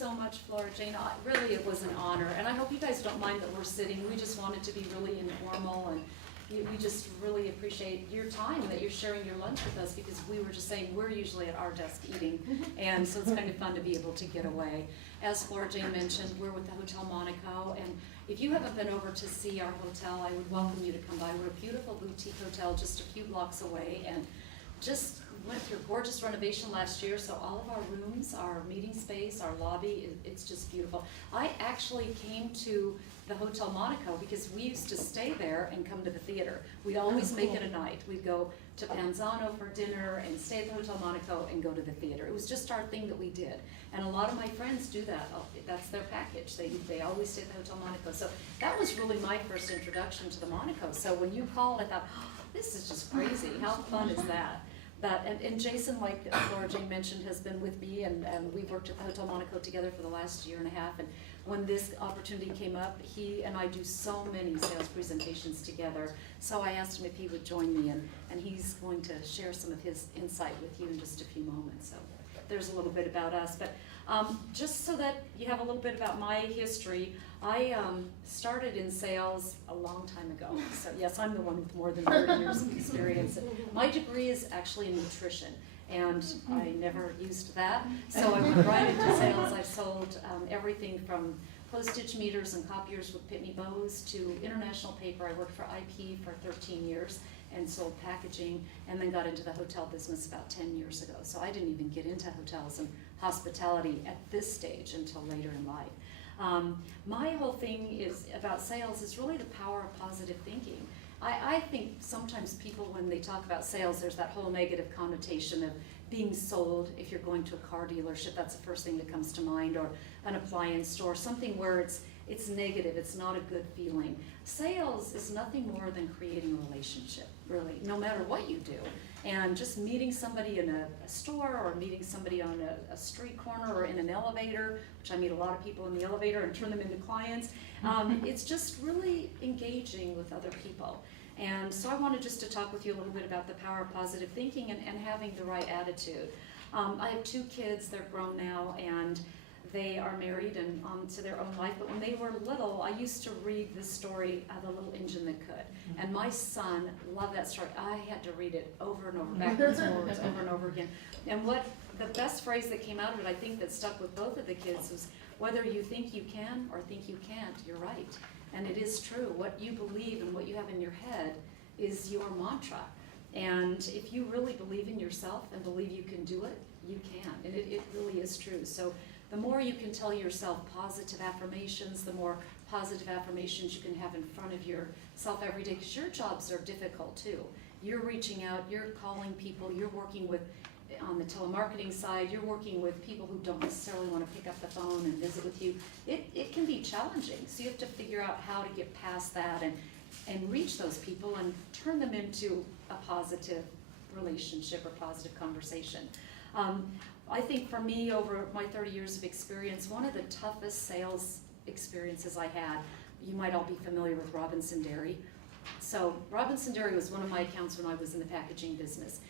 so much, Flora Jane. Really, it was an honor, and I hope you guys don't mind that we're sitting. We just wanted to be really informal, and we just really appreciate your time that you're sharing your lunch with us, because we were just saying we're usually at our desk eating, and so it's kind of fun to be able to get away. As Flora Jane mentioned, we're with the Hotel Monaco, and if you haven't been over to see our hotel, I would welcome you to come by. We're a beautiful boutique hotel just a few blocks away, and just went through gorgeous renovation last year, so all of our rooms, our meeting space, our lobby, it's just beautiful. I actually came to the Hotel Monaco because we used to stay there and come to the theater. We'd always make it a night. We'd go to Panzano for dinner and stay at the Hotel Monaco and go to the theater. It was just our thing that we did. And a lot of my friends do that. That's their package. They always stay at the Hotel Monaco. So that was really my first introduction to the Monaco. So when you called, I thought, oh, this is just crazy. How fun is that? And Jason, like Flora Jane mentioned, has been with me, and we've worked at the Hotel Monaco together for the last year and a half. And when this opportunity came up, he and I do so many sales presentations together. So I asked him if he would join me, and he's going to share some of his insight with you in just a few moments. So there's a little bit about us. But just so that you have a little bit about my history, I started in sales a long time ago. So yes, I'm the one with more than 30 years of experience. My degree is actually in nutrition, and I never used that. So I went right into sales. I sold everything from postage meters and copiers with Pitney Bowes to international paper. I worked for IP for 13 years and sold packaging, and then got into the hotel business about 10 years ago. So I didn't even get into hotels and hospitality at this stage until later in life. My whole thing is about sales is really the power of positive thinking. I think sometimes people, when they talk about sales, there's that whole negative connotation of being sold. If you're going to a car dealership, that's the first thing that comes to mind, or an appliance store, something where it's negative, it's not a good feeling. Sales is nothing more than creating a relationship, really, no matter what you do. And just meeting somebody in a store, or meeting somebody on a street corner, or in an elevator, which I meet a lot of people in the elevator and turn them into clients. It's just really engaging with other people. And so I wanted just to talk with you a little bit about the power of positive thinking and having the right attitude. I have 2 kids, they're grown now, and they are married and on to their own life. But when they were little, I used to read this story, The Little Engine That Could. And my son loved that story. I had to read it over and over, backwards and forwards, over and over again. And what the best phrase that came out of it, I think, that stuck with both of the kids was, whether you think you can or think you can't, you're right. And it is true. What you believe and what you have in your head is your mantra. And if you really believe in yourself and believe you can do it, you can. And it really is true. So the more you can tell yourself positive affirmations, the more positive affirmations you can have in front of yourself every day, because your jobs are difficult too. You're reaching out, you're calling people, you're working with, on the telemarketing side, you're working with people who don't necessarily want to pick up the phone and visit with you. It can be challenging, so you have to figure out how to get past that and reach those people and turn them into a positive relationship or positive conversation. I think for me, over my 30 years of experience, one of the toughest sales experiences I had, you might all be familiar with Robinson Dairy. So Robinson Dairy was one of my accounts when I was in the packaging business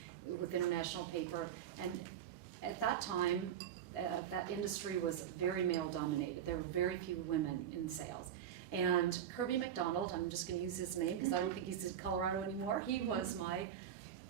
with international paper. And at that time, that industry was very male dominated. There were very few women in sales. And Kirby McDonald, I'm just gonna use his name because I don't think he's in Colorado anymore, he was my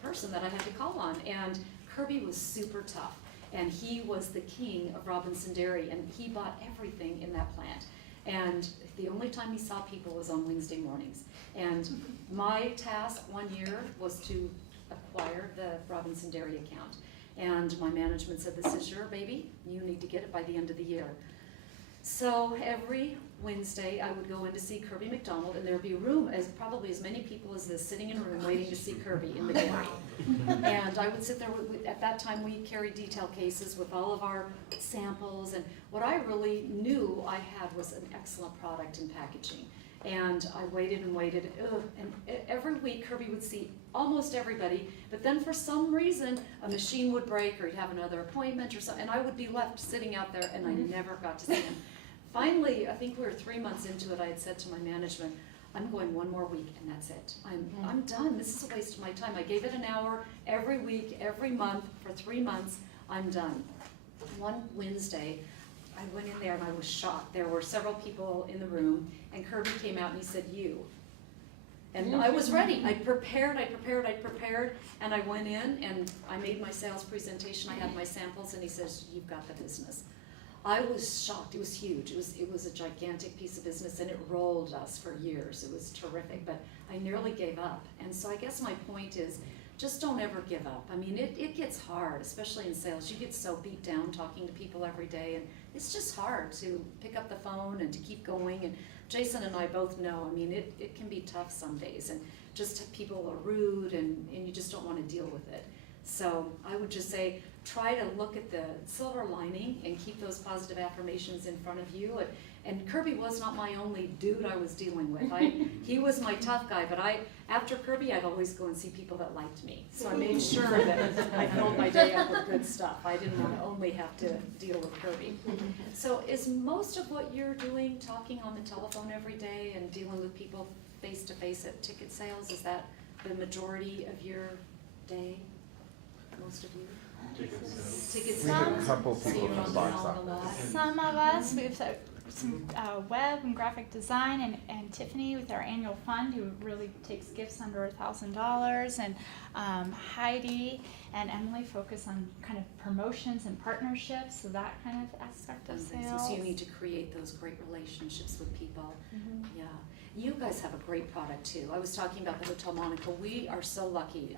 person that I had to call on. And Kirby was super tough. And he was the king of Robinson Dairy, and he bought everything in that plant. And the only time he saw people was on Wednesday mornings. And my task one year was to acquire the Robinson Dairy account. And my management said, this is your baby, you need to get it by the end of the year. So every Wednesday I would go in to see Kirby McDonald, and there would be a room, probably as many people as this, sitting in a room waiting to see Kirby in the dairy. And I would sit there, at that time we carried detail cases with all of our samples, and what I really knew I had was an excellent product in packaging. And I waited and waited, and every week Kirby would see almost everybody, but then for some reason a machine would break or he'd have another appointment or something, and I would be left sitting out there, and I never got to see him. Finally, I think we were 3 months into it, I had said to my management, I'm going one more week and that's it. I'm done. This is a waste of my time. I gave it an hour every week, every month for 3 months. I'm done. One Wednesday, I went in there and I was shocked. There were several people in the room, and Kirby came out and he said, "You." And I was ready. I prepared, and I went in and I made my sales presentation. I had my samples, and he says, "You've got the business." I was shocked. It was huge. It was a gigantic piece of business, and it rolled us for years. It was terrific, but I nearly gave up. And so I guess my point is, just don't ever give up. I mean, it gets hard, especially in sales. You get so beat down talking to people every day, and it's just hard to pick up the phone and to keep going. And Jason and I both know, I mean, it can be tough some days, and just people are rude, and you just don't want to deal with it. So I would just say, try to look at the silver lining and keep those positive affirmations in front of you. And Kirby was not my only dude I was dealing with. He was my tough guy, but after Kirby, I'd always go and see people that liked me. So I made sure that I filled my day up with good stuff. I didn't want to only have to deal with Kirby. So is most of what you're doing talking on the telephone every day and dealing with people face-to-face at ticket sales? Is that the majority of your day? Most of you? Ticket sales. We had a couple people So you're from on the box phone a lot? Some of us, we've some web and graphic design, and Tiffany with our annual fund, who really takes gifts under $1,000, and Heidi and Emily focus on kind of promotions and partnerships, so that kind of aspect of sales. So you need to create those great relationships with people. Mm-hmm. Yeah. You guys have a great product too. I was talking about the Hotel Monaco. We are so lucky.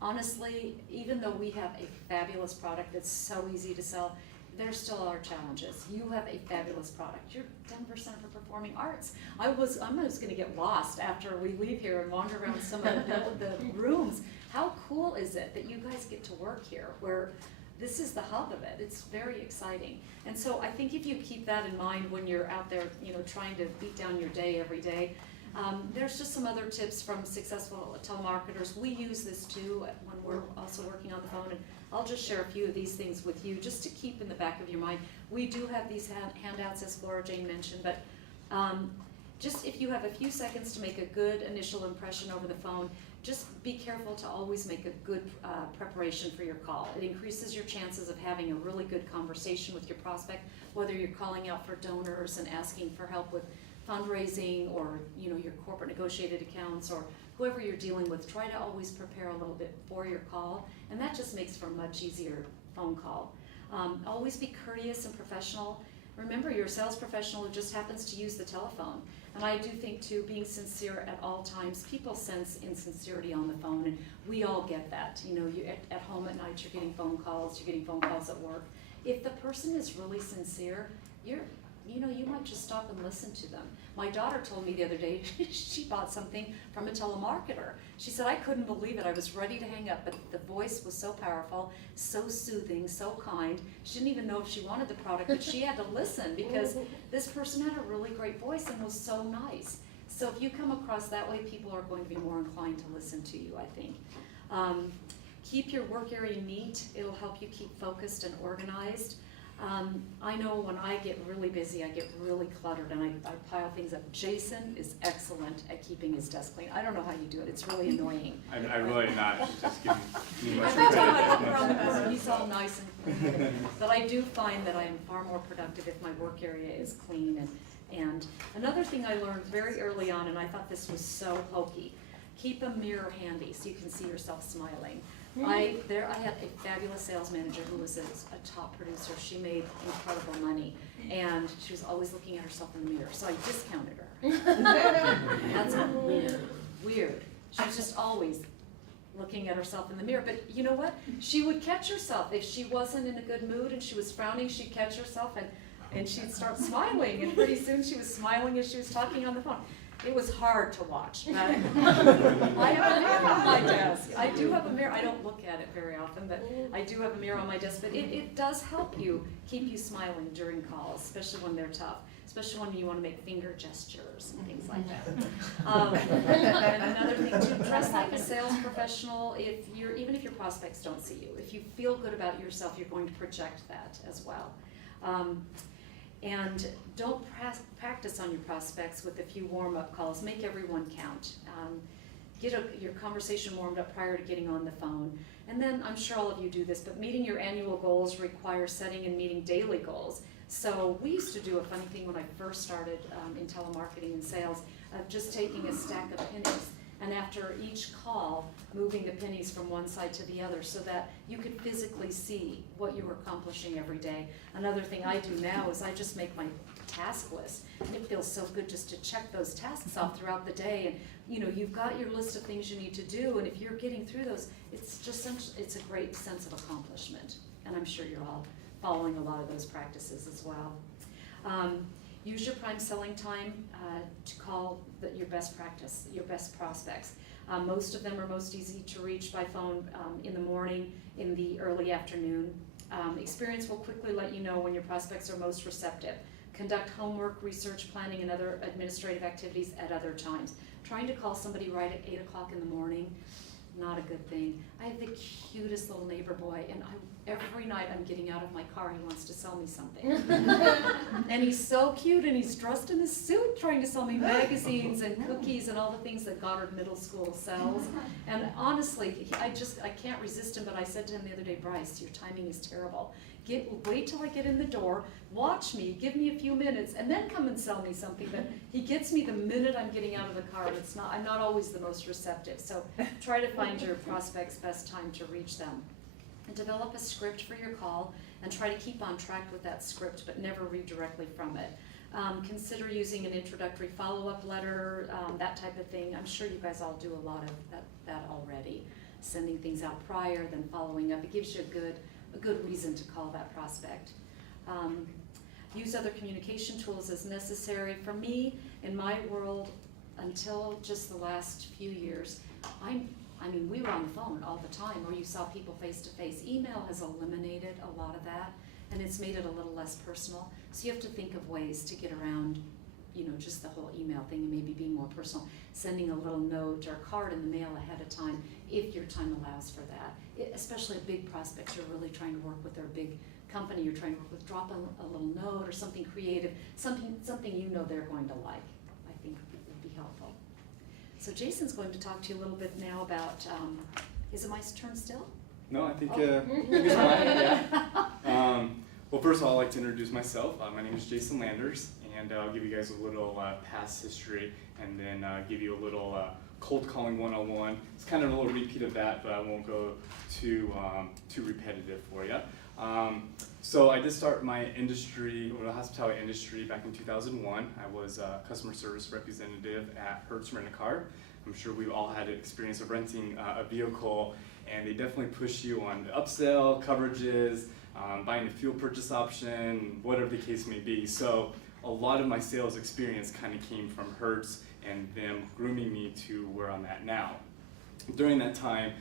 Honestly, even though we have a fabulous product that's so easy to sell, there still are challenges. You have a fabulous product. You're Denver Center for Performing Arts. I'm just going to get lost after we leave here and wander around some of the rooms. How cool is it that you guys get to work here, where this is the hub of it? It's very exciting. And so I think if you keep that in mind when you're out there, trying to beat down your day every day. There's just some other tips from Successful Telemarketers. We use this too when we're also working on the phone, and I'll just share a few of these things with you just to keep in the back of your mind. We do have these handouts, as Flora Jane mentioned, but just if you have a few seconds to make a good initial impression over the phone, just be careful to always make a good preparation for your call. It increases your chances of having a really good conversation with your prospect, whether you're calling out for donors and asking for help with fundraising, or your corporate negotiated accounts, or whoever you're dealing with. Try to always prepare a little bit for your call, and that just makes for a much easier phone call. Always be courteous and professional. Remember, you're a sales professional who just happens to use the telephone. And I do think too, being sincere at all times, people sense insincerity on the phone, and we all get that. You at home at night, you're getting phone calls at work. If the person is really sincere, you might just stop and listen to them. My daughter told me the other day, she bought something from a telemarketer. She said, "I couldn't believe it. I was ready to hang up, but the voice was so powerful, so soothing, so kind. She didn't even know if she wanted the product, but she had to listen because this person had a really great voice and was so nice." So if you come across that way, people are going to be more inclined to listen to you, I think. Keep your work area neat. It'll help you keep focused and organized. I know when I get really busy, I get really cluttered, and I pile things up. Jason is excellent at keeping his desk clean. I don't know how you do it. It's really annoying. I really not. She's just giving me much Every time I credit. look around the corner, he's all nice and clean. But I do find that I am far more productive if my work area is clean. And another thing I learned very early on, and I thought this was so hokey, keep a mirror handy so you can see yourself smiling. I had a fabulous sales manager who was a top producer. She made incredible money, and she was always looking at herself in the mirror, so I discounted her. That's weird. She was just always looking at herself in the mirror. But you know what? She would catch herself. If she wasn't in a good mood and she was frowning, she'd catch herself and she'd start smiling, and pretty soon she was smiling as she was talking on the phone. It was hard to watch. I have a mirror on my desk. I do have a mirror. I don't look at it very often, but I do have a mirror on my desk. But it does help you, keep you smiling during calls, especially when they're tough, especially when you want to make finger gestures and things like that. And another thing too, dress like a sales professional. Even if your prospects don't see you, if you feel good about yourself, you're going to project that as well. And don't practice on your prospects with a few warm-up calls. Make everyone count. Get your conversation warmed up prior to getting on the phone. And then, I'm sure all of you do this, but meeting your annual goals requires setting and meeting daily goals. So we used to do a funny thing when I first started in telemarketing and sales, of just taking a stack of pennies, and after each call, moving the pennies from one side to the other so that you could physically see what you were accomplishing every day. Another thing I do now is I just make my task list. It feels so good just to check those tasks off throughout the day, and you know, you've got your list of things you need to do, and if you're getting through those, it's a great sense of accomplishment, and I'm sure you're all following a lot of those practices as well. Use your prime selling time to call your best prospects. Most of them are most easy to reach by phone in the morning, in the early afternoon. Experience will quickly let you know when your prospects are most receptive. Conduct homework, research, planning, and other administrative activities at other times. Trying to call somebody right at 8 o'clock in the morning, not a good thing. I have the cutest little neighbor boy, and every night I'm getting out of my car, he wants to sell me something. And he's so cute, and he's dressed in a suit trying to sell me magazines and cookies and all the things that Goddard Middle School sells. And honestly, I can't resist him, but I said to him the other day, Bryce, your timing is terrible. Wait till I get in the door, watch me, give me a few minutes, and then come and sell me something. But he gets me the minute I'm getting out of the car, and I'm not always the most receptive. So try to find your prospect's best time to reach them. And develop a script for your call, and try to keep on track with that script, but never read directly from it. Consider using an introductory follow-up letter, that type of thing. I'm sure you guys all do a lot of that already. Sending things out prior, then following up. It gives you a good reason to call that prospect. Use other communication tools as necessary. For me, in my world, until just the last few years, we were on the phone all the time, or you saw people face to face. Email has eliminated a lot of that, and it's made it a little less personal. So you have to think of ways to get around, just the whole email thing, and maybe being more personal. Sending a little note or card in the mail ahead of time, if your time allows for that. Especially a big prospect, you're really trying to work with their big company, you're trying to work with, drop a little note or something creative, something they're going to like, I think would be helpful. So Jason's going to talk to you a little bit now about, is it my turn still? No, I think it's mine, yeah. Well, first of all, I'd like to introduce myself. My name is Jason Landers, and I'll give you guys a little past history, and then give you a little cold calling 101. It's kind of a little repeat of that, but I won't go too repetitive for you. So I did start my industry, or the hospitality industry, back in 2001. I was a customer service representative at Hertz Rent-A-Car. I'm sure we've all had the experience of renting a vehicle, and they definitely push you on the upsell, coverages, buying a fuel purchase option, whatever the case may be. So a lot of my sales experience kind of came from Hertz and them grooming me to where I'm at now. During that time,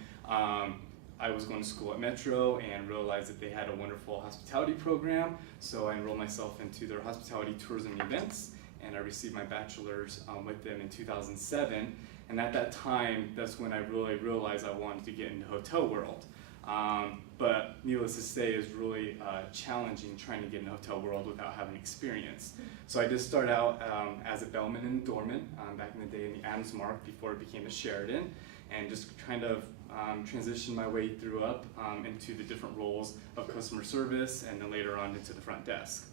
I was going to school at Metro and realized that they had a wonderful hospitality program, so I enrolled myself into their hospitality tourism events, and I received my bachelor's with them in 2007. And at that time, that's when I really realized I wanted to get into hotel world. But needless to say, it was really challenging trying to get in the hotel world without having experience. So I did start out as a bellman and doorman back in the day in the Adams Mark before it became a Sheraton, and just kind of transitioned my way through up into the different roles of customer service, and then later on into the front desk.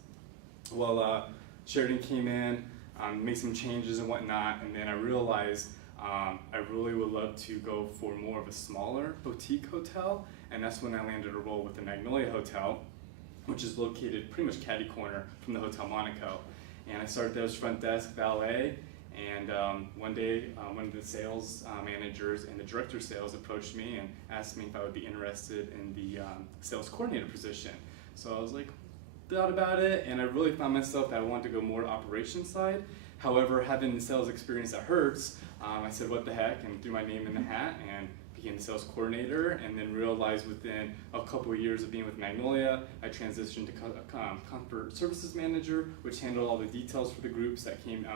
Well, Sheraton came in, made some changes and whatnot, and then I realized I really would love to go for more of a smaller boutique hotel, and that's when I landed a role with the Magnolia Hotel, which is located pretty much catty corner from the Hotel Monaco. And I started there as front desk valet, and one day one of the sales managers and the director of sales approached me and asked me if I would be interested in the sales coordinator position. So I was like, thought about it, and I really found myself that I wanted to go more to operations side. However, having the sales experience at Hertz, I said, what the heck, and threw my name in the hat and became the sales coordinator, and then realized within a couple of years of being with Magnolia, I transitioned to comfort services manager, which handled all the details for the groups that came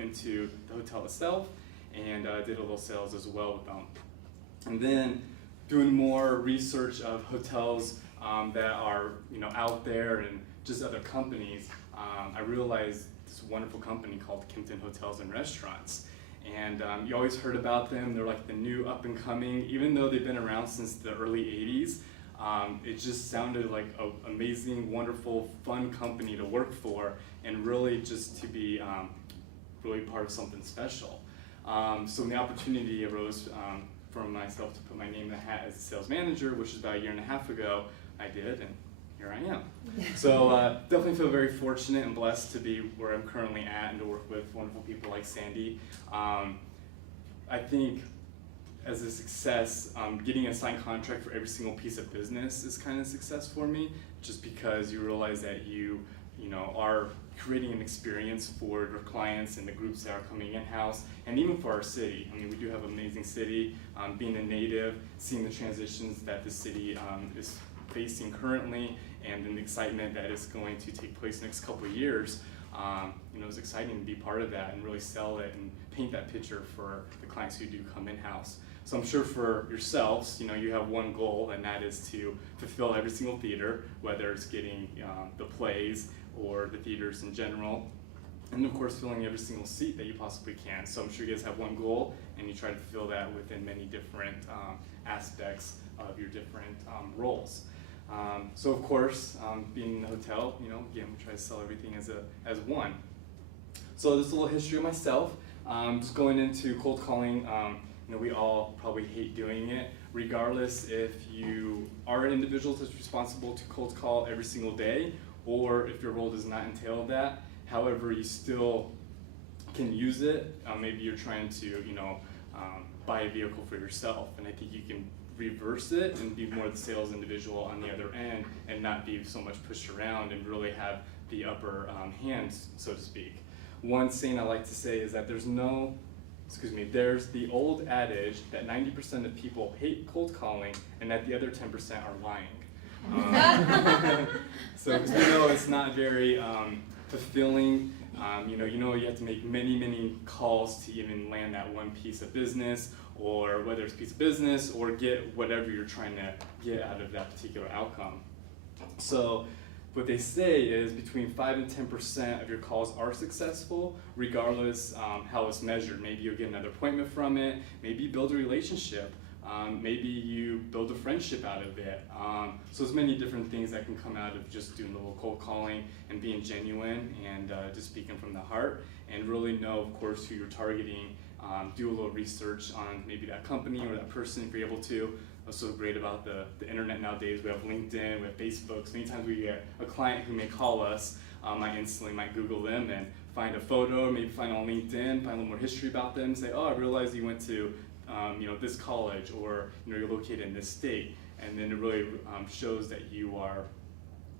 into the hotel itself, and did a little sales as well with them. And then doing more research of hotels that are out there and just other companies, I realized this wonderful company called Kington Hotels and Restaurants. And you always heard about them. They're like the new up and coming, even though they've been around since the early 80s. It just sounded like an amazing, wonderful, fun company to work for, and really just to be really part of something special. So when the opportunity arose for myself to put my name in the hat as a sales manager, which is about a year and a half ago, I did, and here I am. So definitely feel very fortunate and blessed to be where I'm currently at and to work with wonderful people like Sandy. I think as a success, getting a signed contract for every single piece of business is kind of success for me, just because you realize that you are creating an experience for your clients and the groups that are coming in-house, and even for our city. I mean, we do have an amazing city. Being a native, seeing the transitions that the city is facing currently, and then the excitement that is going to take place next couple of years, it's exciting to be part of that and really sell it and paint that picture for the clients who do come in-house. So I'm sure for yourselves, you have one goal, and that is to fulfill every single theater, whether it's getting the plays or the theaters in general, and of course filling every single seat that you possibly can. So I'm sure you guys have one goal, and you try to fulfill that within many different aspects of your different roles. So of course, being in the hotel, again, we try to sell everything as one. So this is a little history of myself. Just going into cold calling, we all probably hate doing it, regardless if you are an individual that's responsible to cold call every single day, or if your role does not entail that. However, you still can use it. Maybe you're trying to, buy a vehicle for yourself, and I think you can reverse it and be more the sales individual on the other end, and not be so much pushed around and really have the upper hand, so to speak. One saying I like to say is that there's the old adage that 90% of people hate cold calling, and that the other 10% are lying. So because we know it's not very fulfilling. You have to make many calls to even land that one piece of business, or whether it's a piece of business or get whatever you're trying to get out of that particular outcome. So what they say is between 5 and 10% of your calls are successful, regardless how it's measured. Maybe you'll get another appointment from it, maybe you build a relationship, maybe you build a friendship out of it. So there's many different things that can come out of just doing a little cold calling and being genuine and just speaking from the heart, and really know, of course, who you're targeting. Do a little research on maybe that company or that person if you're able to. What's so great about the internet nowadays, we have LinkedIn, we have Facebook, so anytime we get a client who may call us, I instantly might Google them and find a photo, maybe find on LinkedIn, find a little more history about them, say, oh, I realized you went to this college, or you're located in this state, and then it really shows that you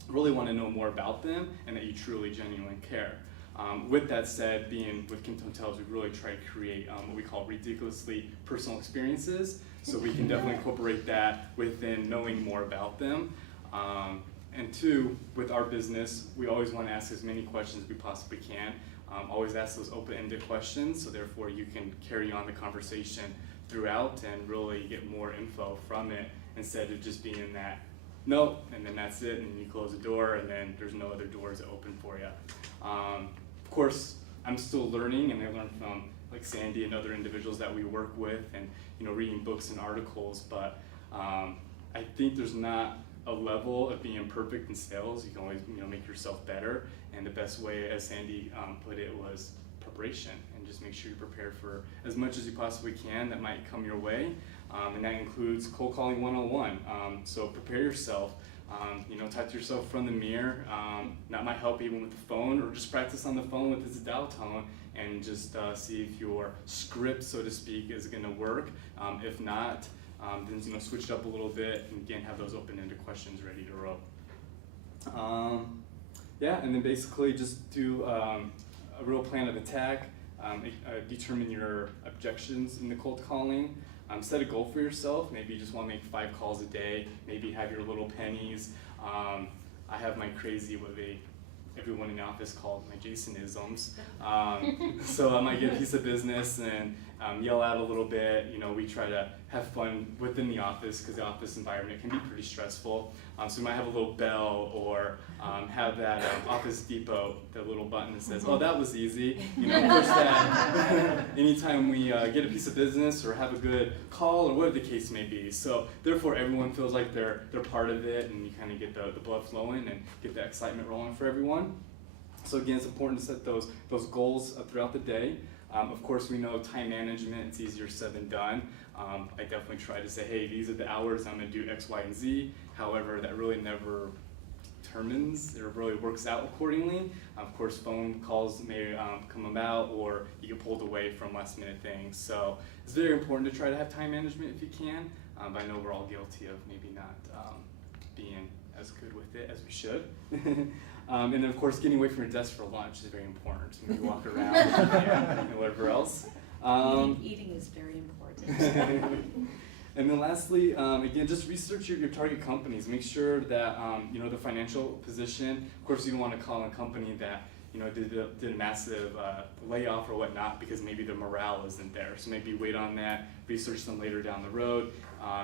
really want to know more about them and that you truly genuinely care. With that said, being with Kington Hotels, we really try to create what we call ridiculously personal experiences, so we can definitely incorporate that within knowing more about them. And two, with our business, we always want to ask as many questions as we possibly can. Always ask those open-ended questions, so therefore you can carry on the conversation throughout and really get more info from it, instead of just being in that nope, and then that's it, and you close the door, and then there's no other doors open for you. Of course, I'm still learning, and I learn from like Sandy and other individuals that we work with, and reading books and articles. But I think there's not a level of being perfect in sales. You can always make yourself better, and the best way, as Sandy put it, was preparation, and just make sure you're prepared for as much as you possibly can that might come your way, and that includes cold calling 101. So prepare yourself. Talk to yourself from the mirror. That might help even with the phone, or just practice on the phone with this dial tone, and just see if your script, so to speak, is going to work. If not, then switch it up a little bit, and again have those open-ended questions ready to roll. And then basically just do a real plan of attack. Determine your objections in the cold calling. Set a goal for yourself. Maybe you just want to make 5 calls a day. Maybe have your little pennies. I have my crazy, everyone in the office called my Jasonisms. So I might get a piece of business and yell out a little bit. We try to have fun within the office, because the office environment can be pretty stressful. So we might have a little bell, or have have that Office Depot, that little button that says, "Oh, that was easy." You know, push that anytime we get a piece of business or have a good call or whatever the case may be. So therefore, everyone feels like they're part of it, and you kind of get the blood flowing and get the excitement rolling for everyone. So again, it's important to set those goals throughout the day. Of course, we know time management, it's easier said than done. I definitely try to say, hey, these are the hours I'm going to do X, Y, and Z. However, that really never determines or really works out accordingly. Of course, phone calls may come about, or you get pulled away from last minute things. So it's very important to try to have time management if you can. But I know we're all guilty of maybe not being as good with it as we should. And then of course, getting away from your desk for lunch is very important. When you walk around and whatever else. Eating is very important. And then lastly, again, just research your target companies. Make sure that you know the financial position. Of course, you don't want to call a company that did a massive layoff or whatnot because maybe the morale isn't there. So maybe wait on that. Research them later down the road.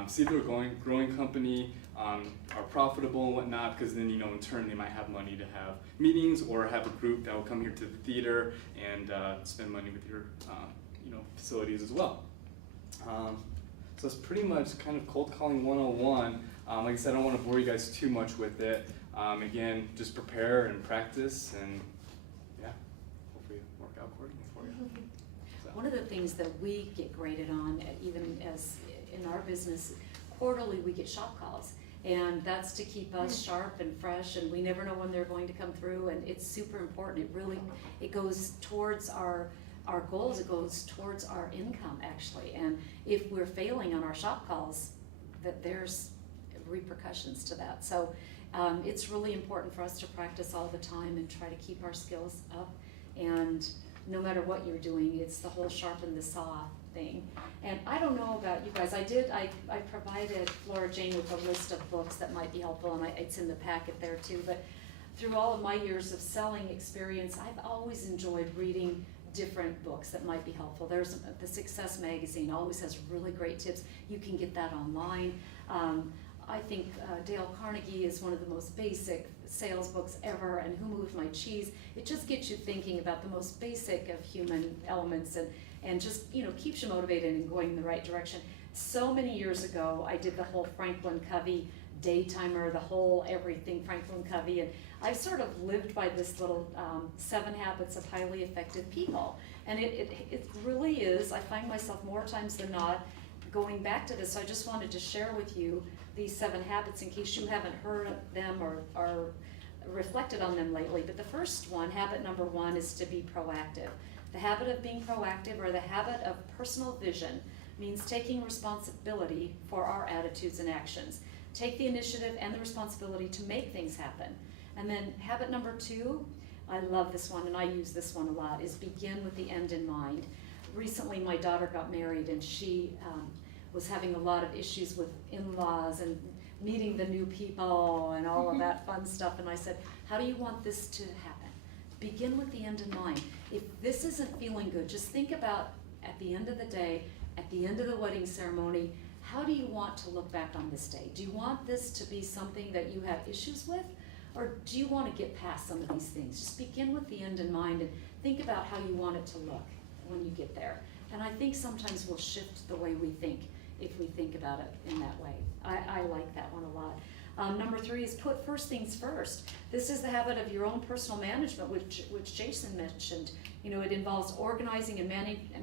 See if they're a growing company, are profitable and whatnot. Because then in turn they might have money to have meetings or have a group that will come here to the theater and spend money with your facilities as well. So it's pretty much kind of cold calling 101. Like I said, I don't want to bore you guys too much with it. Again, just prepare and practice, and yeah, hopefully work out accordingly for you. So. One of the things that we get graded on, even as in our business, quarterly we get shop calls. And that's to keep us sharp and fresh, and we never know when they're going to come through, and it's super important. It goes towards our goals, it goes towards our income actually. And if we're failing on our shop calls, that there's repercussions to that. So it's really important for us to practice all the time and try to keep our skills up. And no matter what you're doing, it's the whole sharpen the saw thing. And I don't know about you guys, I provided Laura Jane with a list of books that might be helpful, and it's in the packet there too. But through all of my years of selling experience, I've always enjoyed reading different books that might be helpful. There's the Success magazine, always has really great tips. You can get that online. I think Dale Carnegie is one of the most basic sales books ever, and Who Moved My Cheese? It just gets you thinking about the most basic of human elements, and just keeps you motivated and going in the right direction. So many years ago, I did the whole Franklin Covey Daytimer, the whole everything Franklin Covey, and I've sort of lived by this little 7 habits of highly effective people. And it really is, I find myself more times than not going back to this. So I just wanted to share with you these 7 habits in case you haven't heard of them or reflected on them lately. But the first one, habit number 1, is to be proactive. The habit of being proactive, or the habit of personal vision, means taking responsibility for our attitudes and actions. Take the initiative and the responsibility to make things happen. And then habit number 2, I love this one and I use this one a lot, is begin with the end in mind. Recently my daughter got married, and she was having a lot of issues with in-laws and meeting the new people and all of that fun stuff. And I said, how do you want this to happen? Begin with the end in mind. If this isn't feeling good, just think about at the end of the day, at the end of the wedding ceremony, how do you want to look back on this day? Do you want this to be something that you have issues with? Or do you want to get past some of these things? Just begin with the end in mind and think about how you want it to look when you get there. And I think sometimes we'll shift the way we think if we think about it in that way. I like that one a lot. Number 3 is put first things first. This is the habit of your own personal management, which Jason mentioned. It involves organizing and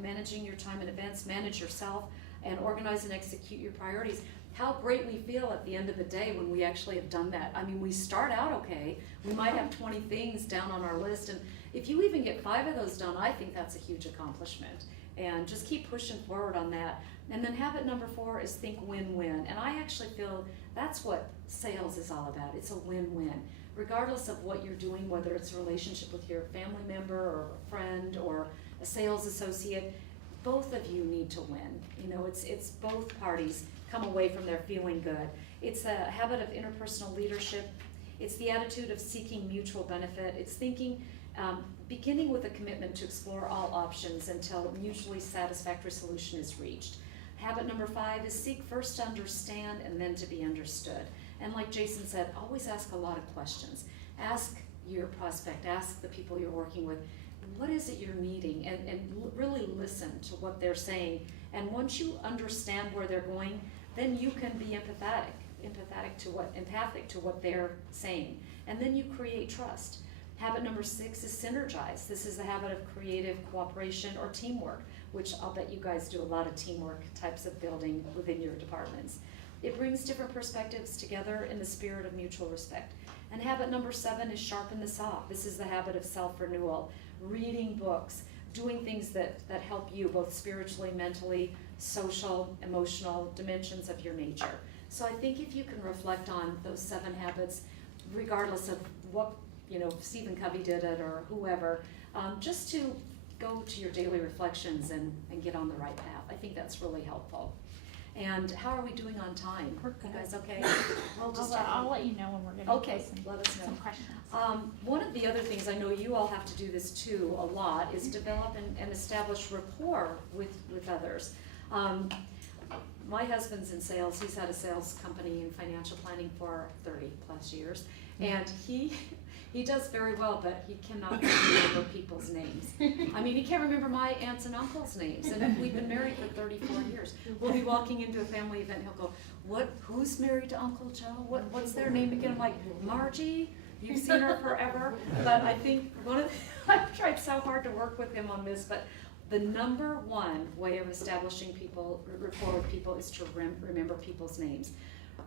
managing your time in advance, manage yourself, and organize and execute your priorities. How great we feel at the end of the day when we actually have done that. I mean, we start out okay. We might have 20 things down on our list, and if you even get 5 of those done, I think that's a huge accomplishment. And just keep pushing forward on that. And then habit number 4 is think win-win. And I actually feel that's what sales is all about. It's a win-win. Regardless of what you're doing, whether it's a relationship with your family member or a friend or a sales associate, both of you need to win. It's both parties come away from there feeling good. It's a habit of interpersonal leadership. It's the attitude of seeking mutual benefit. It's thinking, beginning with a commitment to explore all options until a mutually satisfactory solution is reached. Habit number 5 is seek first to understand and then to be understood. And like Jason said, always ask a lot of questions. Ask your prospect, ask the people you're working with, what is it you're needing, and really listen to what they're saying. And once you understand where they're going, then you can be empathic to what they're saying. And then you create trust. Habit number 6 is synergize. This is the habit of creative cooperation or teamwork, which I'll bet you guys do a lot of teamwork types of building within your departments. It brings different perspectives together in the spirit of mutual respect. And habit number 7 is sharpen the saw. This is the habit of self-renewal, reading books, doing things that help you both spiritually, mentally, social, emotional dimensions of your nature. So I think if you can reflect on those 7 habits, regardless of what, Stephen Covey did it or whoever, just to go to your daily reflections and get on the right path. I think that's really helpful. And how are we doing on time? We're You good. guys okay? I'll let you know when we're going to Okay, let us know. some questions. One of the other things, I know you all have to do this too a lot, is develop and establish rapport with others. My husband's in sales. He's had a sales company in financial planning for 30 plus years. And he does very well, but he cannot remember people's names. I mean, he can't remember my aunts and uncles' names, and we've been married for 34 years. We'll be walking into a family event, and he'll go, who's married to Uncle Joe? What's their name again? I'm like, Margie? You've seen her forever? But I think I've tried so hard to work with him on this, but the number one way of establishing rapport with people is to remember people's names.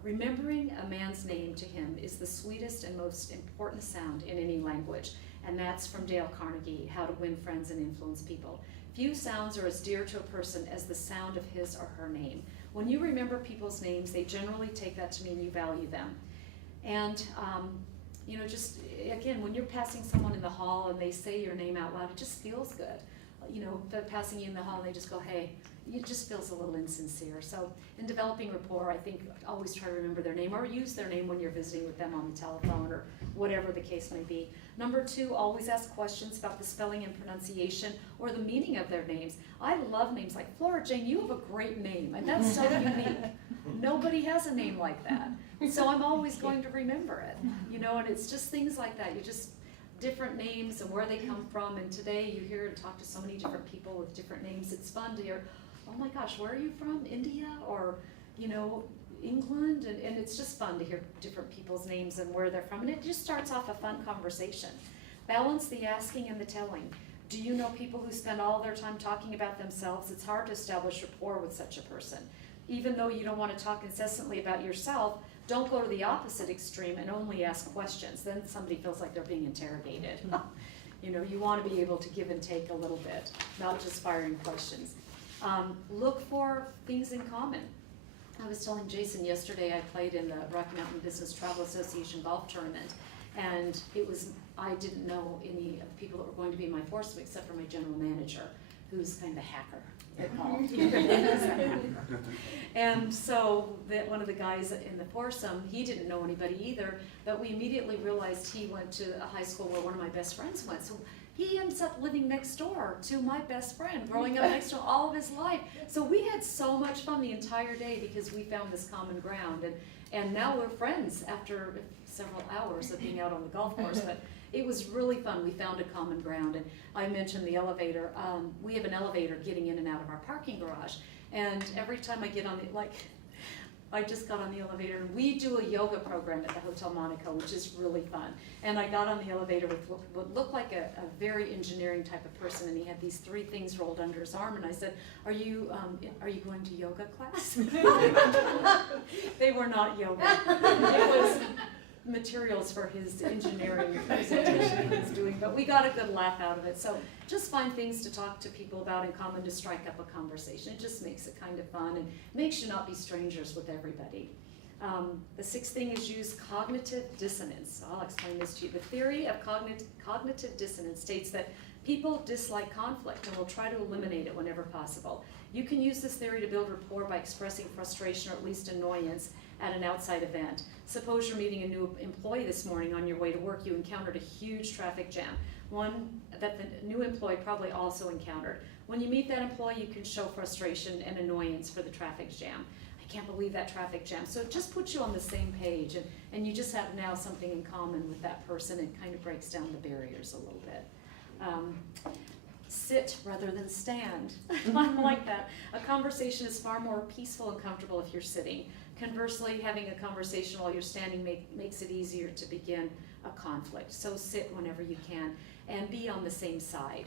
Remembering a man's name to him is the sweetest and most important sound in any language, and that's from Dale Carnegie, How to Win Friends and Influence People. Few sounds are as dear to a person as the sound of his or her name. When you remember people's names, they generally take that to mean you value them. And just again, when you're passing someone in the hall and they say your name out loud, it just feels good. They're passing you in the hall and they just go, hey, it just feels a little insincere. So in developing rapport, I think always try to remember their name or use their name when you're visiting with them on the telephone or whatever the case may be. Number 2, always ask questions about the spelling and pronunciation or the meaning of their names. I love names like Flora Jane, you have a great name, and that's so unique. Nobody has a name like that. So I'm always going to remember it, and it's just things like that. Different names and where they come from, and today you hear and talk to so many different people with different names. It's fun to hear, oh my gosh, where are you from? India or England? And it's just fun to hear different people's names and where they're from, and it just starts off a fun conversation. Balance the asking and the telling. Do you know people who spend all their time talking about themselves? It's hard to establish rapport with such a person. Even though you don't want to talk incessantly about yourself, don't go to the opposite extreme and only ask questions. Then somebody feels like they're being interrogated. You want to be able to give and take a little bit, not just firing questions. Look for things in common. I was telling Jason yesterday I played in the Rocky Mountain Business Travel Association golf tournament, and I didn't know any of the people that were going to be in my foursome except for my general manager, who's kind of a hacker at golf. And so one of the guys in the foursome, he didn't know anybody either, but we immediately realized he went to a high school where one of my best friends went. So he ends up living next door to my best friend, growing up next to him all of his life. So we had so much fun the entire day because we found this common ground, and now we're friends after several hours of being out on the golf course. But it was really fun. We found a common ground, and I mentioned the elevator. We have an elevator getting in and out of our parking garage, and every time I get on I just got on the elevator, and we do a yoga program at the Hotel Monaco, which is really fun. And I got on the elevator with what looked like a very engineering type of person, and he had these 3 things rolled under his arm, and I said, are you going to yoga class? They were not yoga. It was materials for his engineering presentation he was doing, but we got a good laugh out of it. So just find things to talk to people about in common to strike up a conversation. It just makes it kind of fun and makes you not be strangers with everybody. The 6th thing is use cognitive dissonance. I'll explain this to you. The theory of cognitive dissonance states that people dislike conflict and will try to eliminate it whenever possible. You can use this theory to build rapport by expressing frustration or at least annoyance at an outside event. Suppose you're meeting a new employee this morning on your way to work. You encountered a huge traffic jam, one that the new employee probably also encountered. When you meet that employee, you can show frustration and annoyance for the traffic jam. I can't believe that traffic jam. So it just puts you on the same page, and you just have now something in common with that person. It kind of breaks down the barriers a little bit. Sit rather than stand. I like that. A conversation is far more peaceful and comfortable if you're sitting. Conversely, having a conversation while you're standing makes it easier to begin a conflict. So sit whenever you can and be on the same side.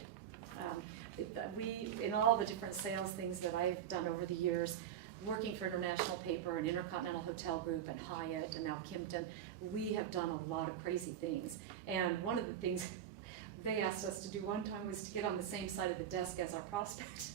In all the different sales things that I've done over the years, working for International Paper and Intercontinental Hotel Group and Hyatt and now Kington, we have done a lot of crazy things. And one of the things they asked us to do one time was to get on the same side of the desk as our prospect.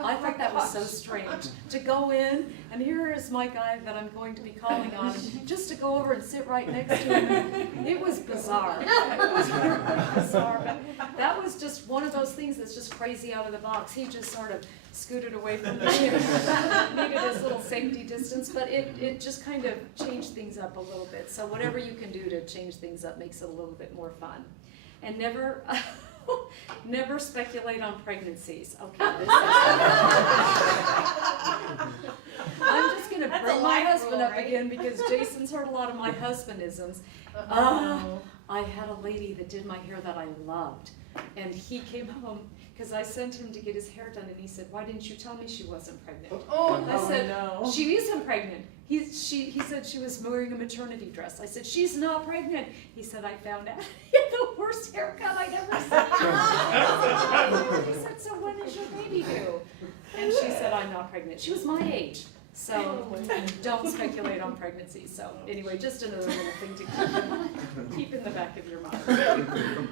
I thought that was so strange. To go in, and here is my guy that I'm going to be calling on, just to go over and sit right next to him. It was bizarre. It was really bizarre. But that was just one of those things that's just crazy out of the box. He just sort of scooted away from me and needed his little safety distance, but it just kind of changed things up a little bit. So whatever you can do to change things up makes it a little bit more fun. And never, never speculate on pregnancies. Okay, this is I'm just going to bring my husband up again because Jason's heard a lot of my husbandisms. I had a lady that did my hair that I loved, and he came home because I sent him to get his hair done, and he said, "Why didn't you tell me she wasn't pregnant?" I said, "No. She isn't pregnant." He said she was wearing a maternity dress. I said, "She's not pregnant." He said, "I found out." He had the worst haircut I'd ever seen. He said, "So when is your baby due?" And she said, "I'm not pregnant." She was my age. So don't speculate on pregnancy. So anyway, just another little thing to keep in the back of your mind.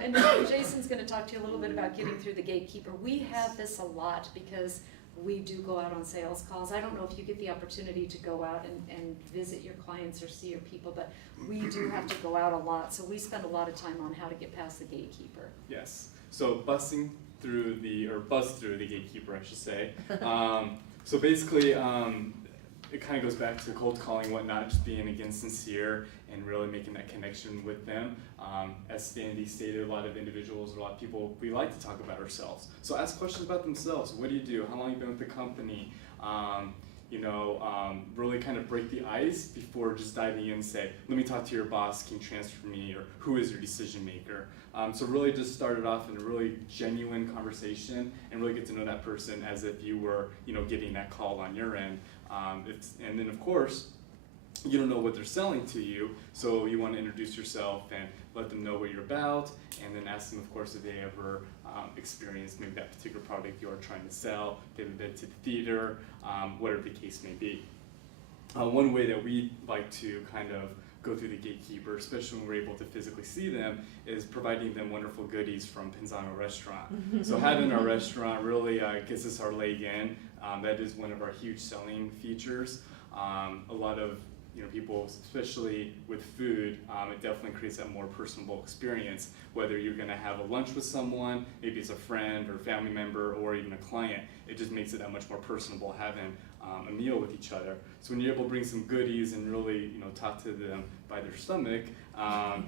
And now Jason's going to talk to you a little bit about getting through the gatekeeper. We have this a lot because we do go out on sales calls. I don't know if you get the opportunity to go out and visit your clients or see your people, but we do have to go out a lot. So we spend a lot of time on how to get past the gatekeeper. Yes. So buzz through the gatekeeper, I should say. So basically, it kind of goes back to cold calling, whatnot, just being again sincere and really making that connection with them. As Sandy stated, a lot of individuals, a lot of people, we like to talk about ourselves. So ask questions about themselves. What do you do? How long have you been with the company? Really kind of break the ice before just diving in and say, let me talk to your boss, can you transfer me, or who is your decision maker? So really just start it off in a really genuine conversation and really get to know that person as if you were, getting that call on your end. And then of course, you don't know what they're selling to you, so you want to introduce yourself and let them know what you're about, and then ask them, of course, if they ever experienced maybe that particular product you're trying to sell, if they've been to the theater, whatever the case may be. One way that we like to kind of go through the gatekeeper, especially when we're able to physically see them, is providing them wonderful goodies from Pinzano Restaurant. So having our restaurant really gets us our leg in. That is one of our huge selling features. A lot of people, especially with food, it definitely creates that more personable experience. Whether you're going to have a lunch with someone, maybe it's a friend or family member or even a client, it just makes it that much more personable having a meal with each other. So when you're able to bring some goodies and really talk to them by their stomach,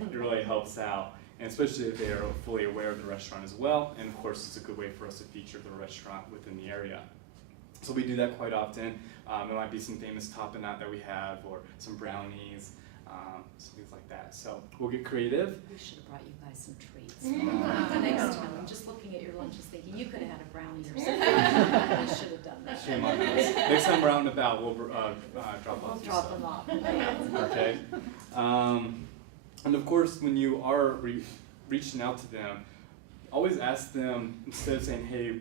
it really helps out. And especially if they are fully aware of the restaurant as well. And of course, it's a good way for us to feature the restaurant within the area. So we do that quite often. There might be some famous tapenade that we have, or some brownies, some things like that. So we'll get creative. We should have brought you guys some treats. The next time, I'm just looking at your lunches thinking you could have had a brownie or something. We should have done that. Shame on us. Next time we're out and about, we'll drop off. We'll drop them off. Okay. And of course, when you are reaching out to them, always ask them, instead of saying, hey,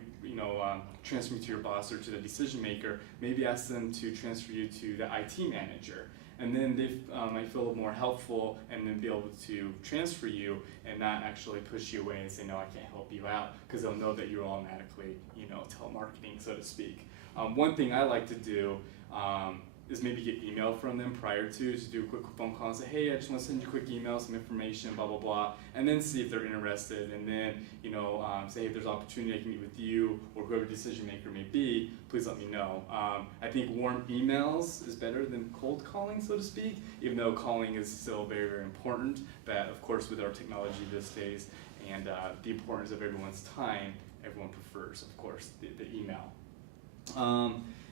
transfer me to your boss or to the decision maker, maybe ask them to transfer you to the IT manager. And then they might feel more helpful and then be able to transfer you and not actually push you away and say, no, I can't help you out, because they'll know that you're automatically, telemarketing, so to speak. One thing I like to do is maybe get email from them prior to, just do a quick phone call and say, hey, I just want to send you a quick email, some information, blah, blah, blah, and then see if they're interested, and then, say if there's opportunity I can meet with you or whoever decision maker may be, please let me know. I think warm emails is better than cold calling, so to speak, even though calling is still very, very important, but of course with our technology these days and the importance of everyone's time, everyone prefers, of course, the email.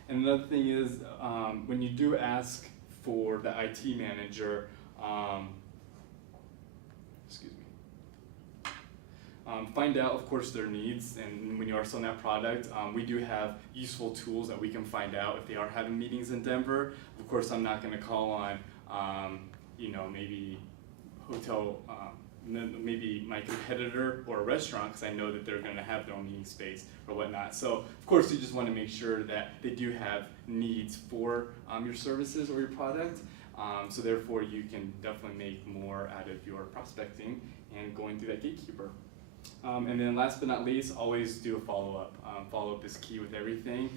And another thing is, when you do ask for the IT manager, excuse me, find out, of course, their needs. And when you are selling that product, we do have useful tools that we can find out if they are having meetings in Denver. Of course, I'm not going to call on, maybe hotel, maybe my competitor or a restaurant, because I know that they're going to have their own meeting space or whatnot. So, of course, you just want to make sure that they do have needs for your services or your product. So therefore, you can definitely make more out of your prospecting and going through that gatekeeper. And then last but not least, always do a follow-up. Follow-up is key with everything.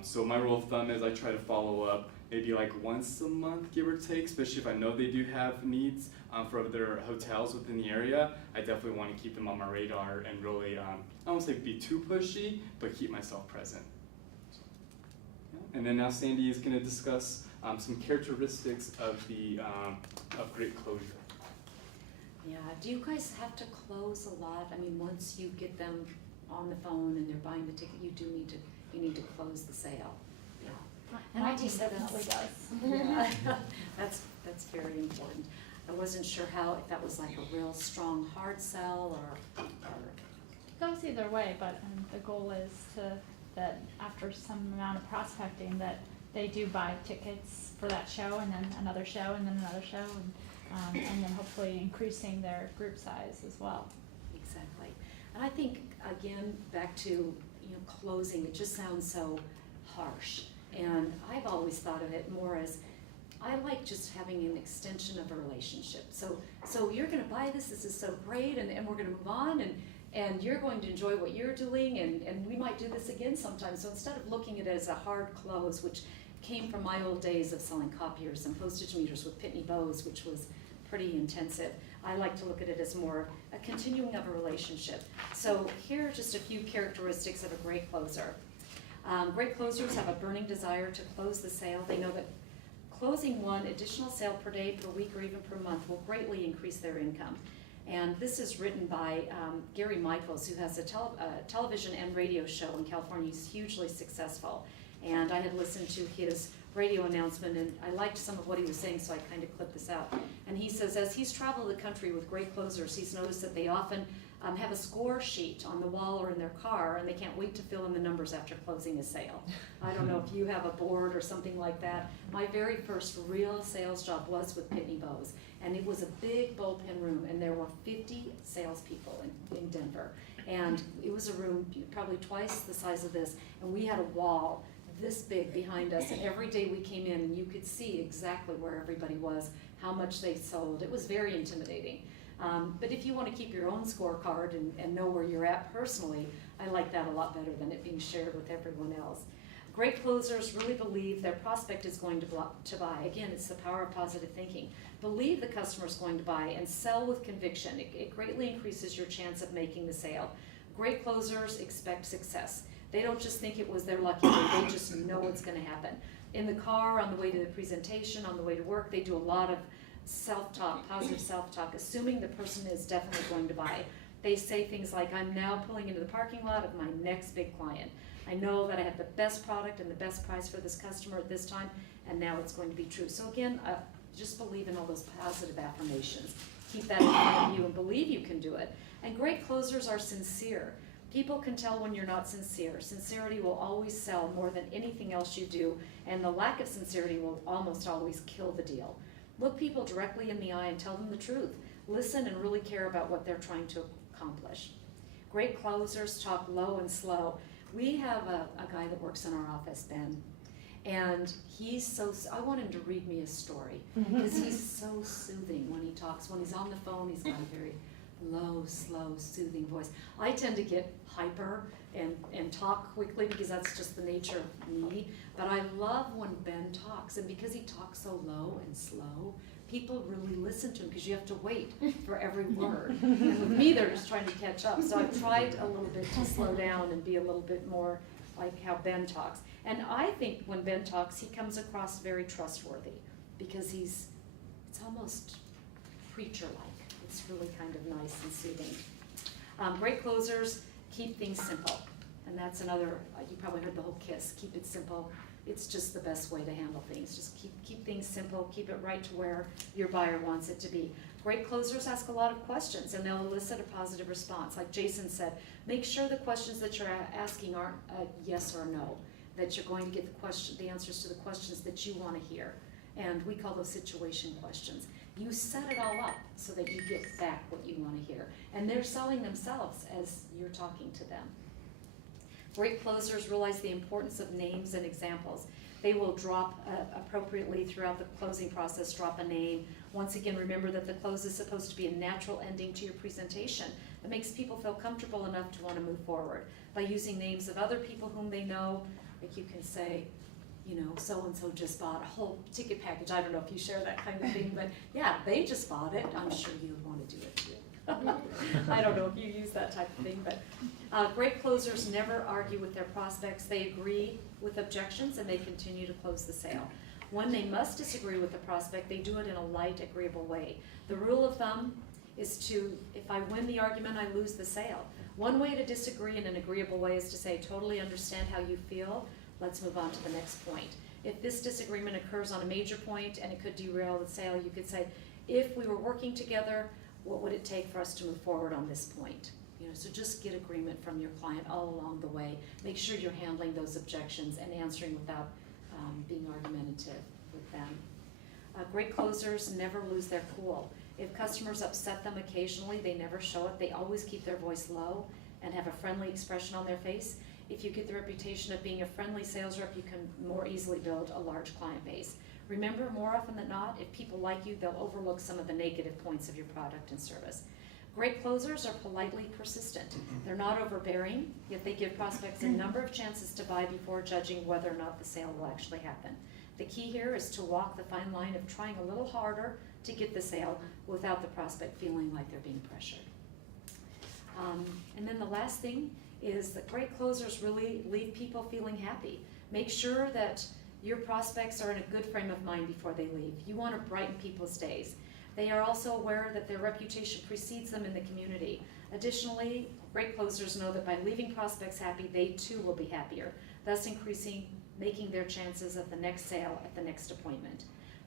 So my rule of thumb is I try to follow up maybe like once a month, give or take, especially if I know they do have needs for other hotels within the area. I definitely want to keep them on my radar and really, I don't want to say be too pushy, but keep myself present. And then now Sandy is going to discuss some characteristics of the of great closure. Yeah, do you guys have to close a lot? I mean, once you get them on the phone and they're buying the ticket, you need to close the sale. Yeah. And My I team just definitely does. Yeah. That's very important. I wasn't sure if that was like a real strong hard sell or It goes either way, but the goal is that after some amount of prospecting that they do buy tickets for that show and then another show and then another show and then hopefully increasing their group size as well. Exactly. And I think, again, back to closing, it just sounds so harsh. And I've always thought of it more as, I like just having an extension of a relationship. So you're going to buy this is so great, and we're going to move on, and you're going to enjoy what you're doing, and we might do this again sometime. So instead of looking at it as a hard close, which came from my old days of selling copiers and postage meters with Pitney Bowes, which was pretty intensive, I like to look at it as more a continuing of a relationship. So here are just a few characteristics of a great closer. Great closers have a burning desire to close the sale. They know that closing one additional sale per day, per week, or even per month will greatly increase their income. And this is written by Gary Michaels, who has a television and radio show in California. He's hugely successful. And I had listened to his radio announcement, and I liked some of what he was saying, so I kind of clipped this out. And he says, as he's traveled the country with great closers, he's noticed that they often have a score sheet on the wall or in their car, and they can't wait to fill in the numbers after closing a sale. I don't know if you have a board or something like that. My very first real sales job was with Pitney Bowes, and it was a big bullpen room, and there were 50 salespeople in Denver. And it was a room probably twice the size of this, and we had a wall this big behind us, and every day we came in and you could see exactly where everybody was, how much they sold. It was very intimidating. But if you want to keep your own scorecard and know where you're at personally, I like that a lot better than it being shared with everyone else. Great closers really believe their prospect is going to buy. Again, it's the power of positive thinking. Believe the customer is going to buy and sell with conviction. It greatly increases your chance of making the sale. Great closers expect success. They don't just think it was their lucky day, they just know it's going to happen. In the car, on the way to the presentation, on the way to work, they do a lot of self-talk, positive self-talk, assuming the person is definitely going to buy. They say things like, I'm now pulling into the parking lot of my next big client. I know that I have the best product and the best price for this customer at this time, and now it's going to be true. So again, just believe in all those positive affirmations. Keep that in front of you and believe you can do it. And great closers are sincere. People can tell when you're not sincere. Sincerity will always sell more than anything else you do, and the lack of sincerity will almost always kill the deal. Look people directly in the eye and tell them the truth. Listen and really care about what they're trying to accomplish. Great closers talk low and slow. We have a guy that works in our office, Ben, and I want him to read me a story, because he's so soothing when he talks. When he's on the phone, he's got a very low, slow, soothing voice. I tend to get hyper and talk quickly because that's just the nature of me, but I love when Ben talks, and because he talks so low and slow, people really listen to him because you have to wait for every word. And with me, they're just trying to catch up. So I've tried a little bit to slow down and be a little bit more like how Ben talks. And I think when Ben talks, he comes across very trustworthy because it's almost preacher-like. It's really kind of nice and soothing. Great closers keep things simple. And that's another, you probably heard the whole KISS, keep it simple, it's just the best way to handle things. Just keep things simple, keep it right to where your buyer wants it to be. Great closers ask a lot of questions and they'll elicit a positive response. Like Jason said, make sure the questions that you're asking aren't a yes or no, that you're going to get the answers to the questions that you want to hear. And we call those situation questions. You set it all up so that you get back what you want to hear. And they're selling themselves as you're talking to them. Great closers realize the importance of names and examples. They will drop appropriately throughout the closing process, drop a name. Once again, remember that the close is supposed to be a natural ending to your presentation that makes people feel comfortable enough to want to move forward. By using names of other people whom they know, like you can say, you know, so-and-so just bought a whole ticket package. I don't know if you share that kind of thing, but yeah, they just bought it. I'm sure you would want to do it too. I don't know if you use that type of thing, but great closers never argue with their prospects. They agree with objections and they continue to close the sale. When they must disagree with the prospect, they do it in a light, agreeable way. The rule of thumb is to, if I win the argument, I lose the sale. One way to disagree in an agreeable way is to say, totally understand how you feel. Let's move on to the next point. If this disagreement occurs on a major point and it could derail the sale, you could say, if we were working together, what would it take for us to move forward on this point? You know, so just get agreement from your client all along the way. Make sure you're handling those objections and answering without being argumentative with them. Great closers never lose their cool. If customers upset them occasionally, they never show it. They always keep their voice low and have a friendly expression on their face. If you get the reputation of being a friendly sales rep, you can more easily build a large client base. Remember, more often than not, if people like you, they'll overlook some of the negative points of your product and service. Great closers are politely persistent. They're not overbearing, yet they give prospects a number of chances to buy before judging whether or not the sale will actually happen. The key here is to walk the fine line of trying a little harder to get the sale without the prospect feeling like they're being pressured. And then the last thing is that great closers really leave people feeling happy. Make sure that your prospects are in a good frame of mind before they leave. You want to brighten people's days. They are also aware that their reputation precedes them in the community. Additionally, great closers know that by leaving prospects happy, they too will be happier, thus making their chances of the next sale at the next appointment.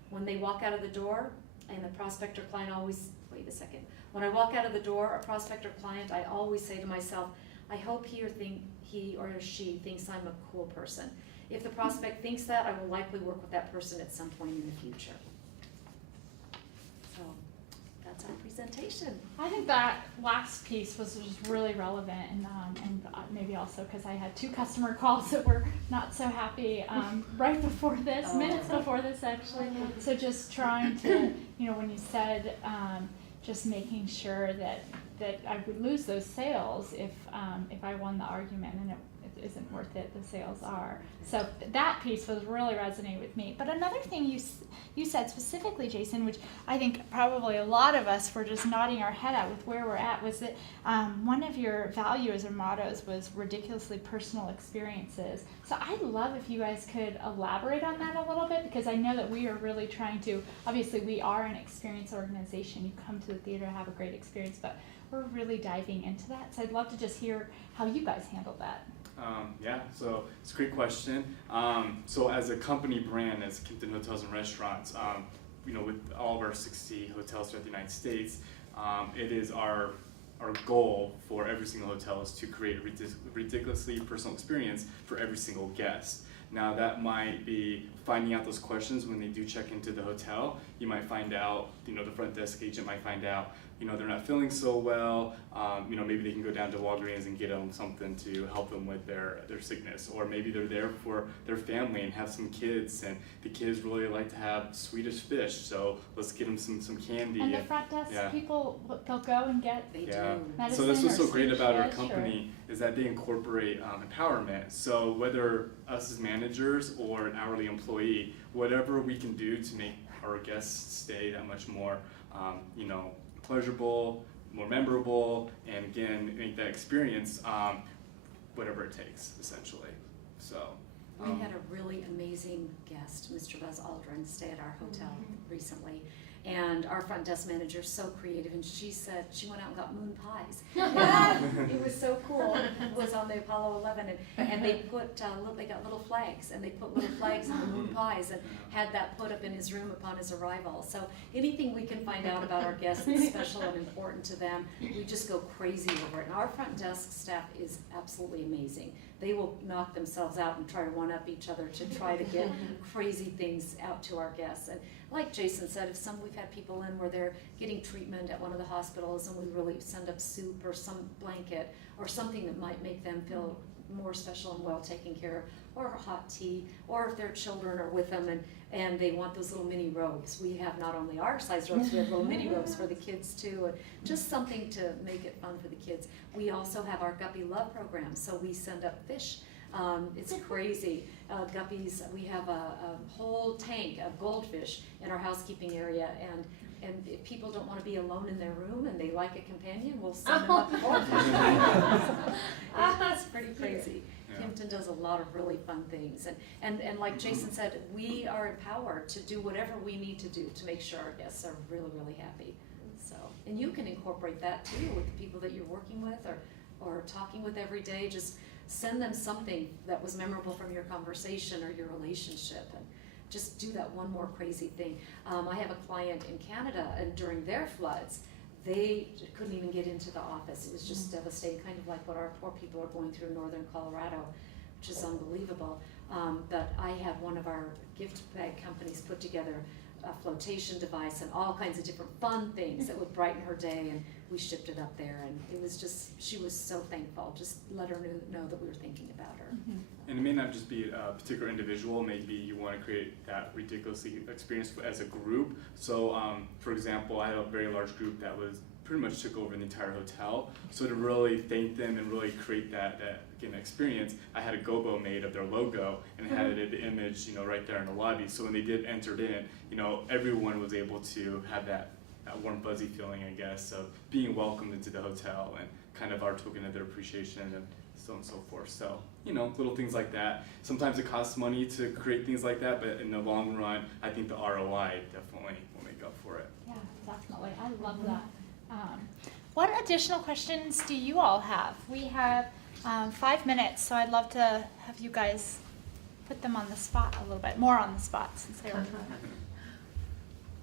When they walk out of the door, and the prospect or client always, wait a second. When I walk out of the door, a prospect or client, I always say to myself, I hope he or she thinks I'm a cool person. If the prospect thinks that, I will likely work with that person at some point in the future. So that's our presentation. I think that last piece was just really relevant, and maybe also because I had 2 customer calls that were not so happy right before this, minutes before this actually. So just trying to, you know, when you said just making sure that I would lose those sales if I won the argument and it isn't worth it, the sales are. So that piece was really resonating with me. But another thing you said specifically, Jason, which I think probably a lot of us were just nodding our head at with where we're at, was that one of your values or mottos was ridiculously personal experiences. So I'd love if you guys could elaborate on that a little bit, because I know that we are really trying to, obviously we are an experience organization. You come to the theater to have a great experience, but we're really diving into that. So I'd love to just hear how you guys handled that. Yeah, so it's a great question. So as a company brand, as Kington Hotels and Restaurants, you know, with all of our 60 hotels throughout the United States, it is our goal for every single hotel is to create a ridiculously personal experience for every single guest. Now that might be finding out those questions when they do check into the hotel. You might find out, you know, the front desk agent might find out, you know, they're not feeling so well. You know, maybe they can go down to Walgreens and get them something to help them with their sickness, or maybe they're there for their family and have some kids, and the kids really like to have Swedish fish, so let's get them some candy. And the front desk people, they'll go and get medicine. So that's what's so great about our fish, company is that they incorporate empowerment. So whether us as managers or an hourly employee, whatever we can do to make our guests stay that much more, you know, pleasurable, more memorable, and again, make that experience whatever it takes, essentially. So we had a really amazing guest, Mr. Buzz Aldrin, stay at our hotel recently, And our front desk manager is so creative, and she said she went out and got moon pies. It was so cool. It was on the Apollo 11, and they put they got little flags, and they put little flags in the moon pies, and had that put up in his room upon his arrival. So anything we can find out about our guests that's special and important to them, we just go crazy over it. And our front desk staff is absolutely amazing. They will knock themselves out and try to one-up each other to try to get crazy things out to our guests. And like Jason said, we've had people in where they're getting treatment at one of the hospitals, and we really send up soup or some blanket or something that might make them feel more special and well taken care of, or hot tea, or if their children are with them and they want those little mini robes. We have not only our size robes, we have little mini robes for the kids too, and just something to make it fun for the kids. We also have our Guppy Love program, so we send up fish. It's crazy. Guppies, we have a whole tank of goldfish in our housekeeping area, and if people don't want to be alone in their room and they like a companion, we'll send them up goldfish. That's pretty crazy. Yeah. Kington does a lot of really fun things, and like Jason said, we are empowered to do whatever we need to do to make sure our guests are really, really happy. So, and you can incorporate that too with the people that you're working with or talking with every day. Just send them something that was memorable from your conversation or your relationship, and just do that one more crazy thing. I have a client in Canada, and during their floods, they couldn't even get into the office. It was just devastating, kind of like what our poor people are going through in northern Colorado, which is unbelievable. But I had one of our gift bag companies put together a flotation device and all kinds of different fun things that would brighten her day, and we shipped it up there, and it was just, she was so thankful. Just let her know that we were thinking about her. And it may not just be a particular individual, maybe you want to create that ridiculously experience as a group. So for example, I had a very large group that was pretty much took over the entire hotel. So to really thank them and really create that again, experience, I had a gobo made of their logo and had it the image, right there in the lobby. So when they did enter in, everyone was able to have that warm fuzzy feeling, I guess, of being welcomed into the hotel and kind of our token of their appreciation and so on and so forth. So, little things like that. Sometimes it costs money to create things like that, but in the long run, I think the ROI definitely will make up for it. Yeah, definitely. I love that. What additional questions do you all have? We have 5 minutes, so I'd love to have you guys put them on the spot a little bit, more on the spot since they were.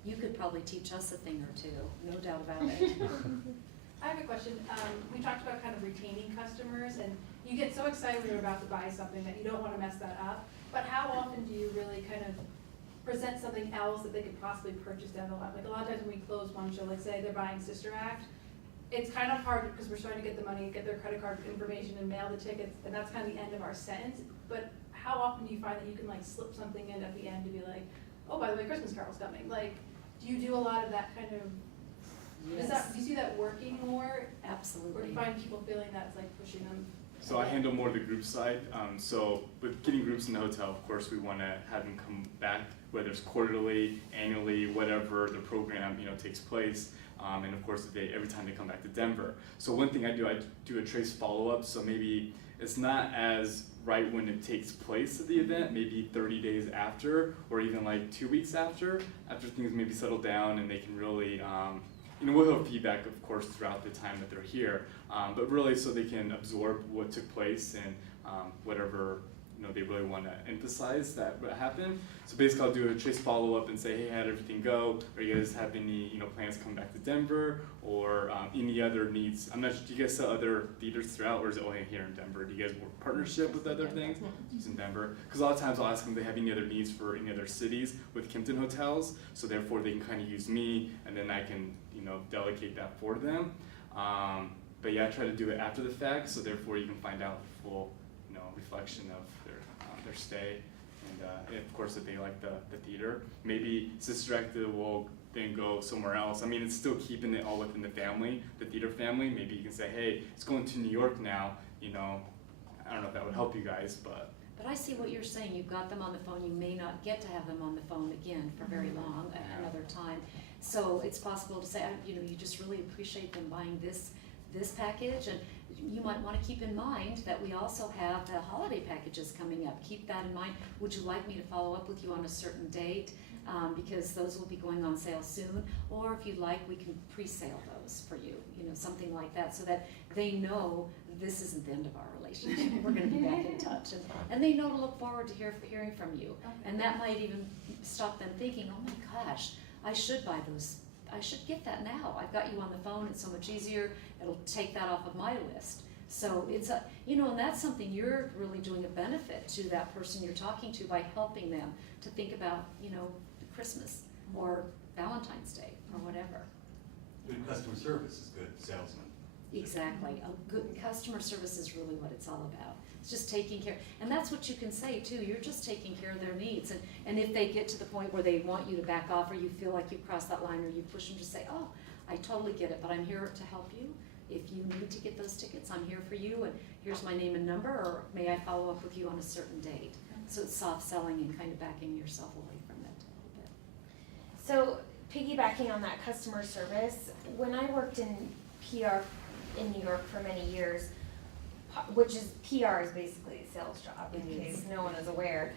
You could probably teach us a thing or two, no doubt about it. I have a question. We talked about kind of retaining customers, and you get so excited when you're about to buy something that you don't want to mess that up. But how often do you really kind of present something else that they could possibly purchase down the line? Like a lot of times when we close one show, like say they're buying Sister Act, it's kind of hard because we're starting to get the money, get their credit card information and mail the tickets, and that's kind of the end of our sentence. But how often do you find that you can like slip something in at the end to be like, oh, by the way, Christmas Carol's coming? Like, do you do a lot of that kind of, Yes. do you see that working more? Absolutely. Or do you find people feeling that it's like pushing them? So I handle more the group side. So with getting groups in the hotel, of course, we want to have them come back, whether it's quarterly, annually, whatever the program takes place. And of course, every time they come back to Denver. So one thing I do a trace follow-up. So maybe it's not as right when it takes place at the event, maybe 30 days after, or even like 2 weeks after things maybe settle down and they can really, we'll have feedback, of course, throughout the time that they're here, but really so they can absorb what took place and whatever they really want to emphasize that what happened. So basically, I'll do a trace follow-up and say, hey, how did everything go? Or you guys have any plans to come back to Denver, or any other needs? I'm not sure, do you guys sell other theaters throughout, or is it only here in Denver? Do you guys work partnership with other things? It's in Denver. Because a lot of times I'll ask them if they have any other needs for any other cities with Kington hotels, so therefore they can kind of use me, and then I can delegate that for them. But yeah, I try to do it after the fact, so therefore you can find out the full reflection of their stay, and of course if they like the theater. Maybe Sister Act will then go somewhere else. I mean, it's still keeping it all within the family, the theater family. Maybe you can say, hey, it's going to New York now, I don't know if that would help you guys, but I see what you're saying. You've got them on the phone. You may not get to have them on the phone again for very long another time. So it's possible to say, you just really appreciate them buying this package, and you might want to keep in mind that we also have the holiday packages coming up. Keep that in mind. Would you like me to follow up with you on a certain date? because those will be going on sale soon. Or if you'd like, we can pre-sale those for you, something like that, so that they know this isn't the end of our relationship. We're gonna be back in touch, and they know to look forward to hearing from you. And that might even stop them thinking, oh my gosh, I should buy those. I should get that now. I've got you on the phone. It's so much easier. It'll take that off of my list. So it's and that's something you're really doing a benefit to that person you're talking to by helping them to think about, Christmas or Valentine's Day or whatever. Good customer service is good salesman. Exactly. A good customer service is really what it's all about. It's just taking care, and that's what you can say too. You're just taking care of their needs, and if they get to the point where they want you to back off, or you feel like you've crossed that line, or you push them to say, oh, I totally get it, but I'm here to help you. If you need to get those tickets, I'm here for you, and here's my name and number, or may I follow up with you on a certain date? So it's soft selling and kind of backing yourself away from it a little bit. So piggybacking on that customer service, when I worked in PR in New York for many years, which is PR is basically a sales job in case no one is aware.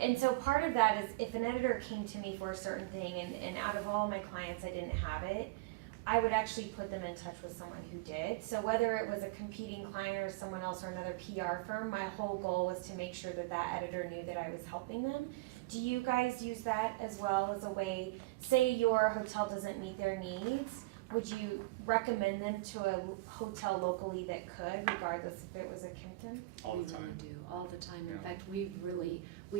And so part of that is if an editor came to me for a certain thing and out of all my clients I didn't have it, I would actually put them in touch with someone who did. So whether it was a competing client or someone else or another PR firm, my whole goal was to make sure that that editor knew that I was helping them. Do you guys use that as well as a way, say your hotel doesn't meet their needs, would you recommend them to a hotel locally that could, regardless if it was a Kington? All the time. We do, all the time. In Yeah. fact, we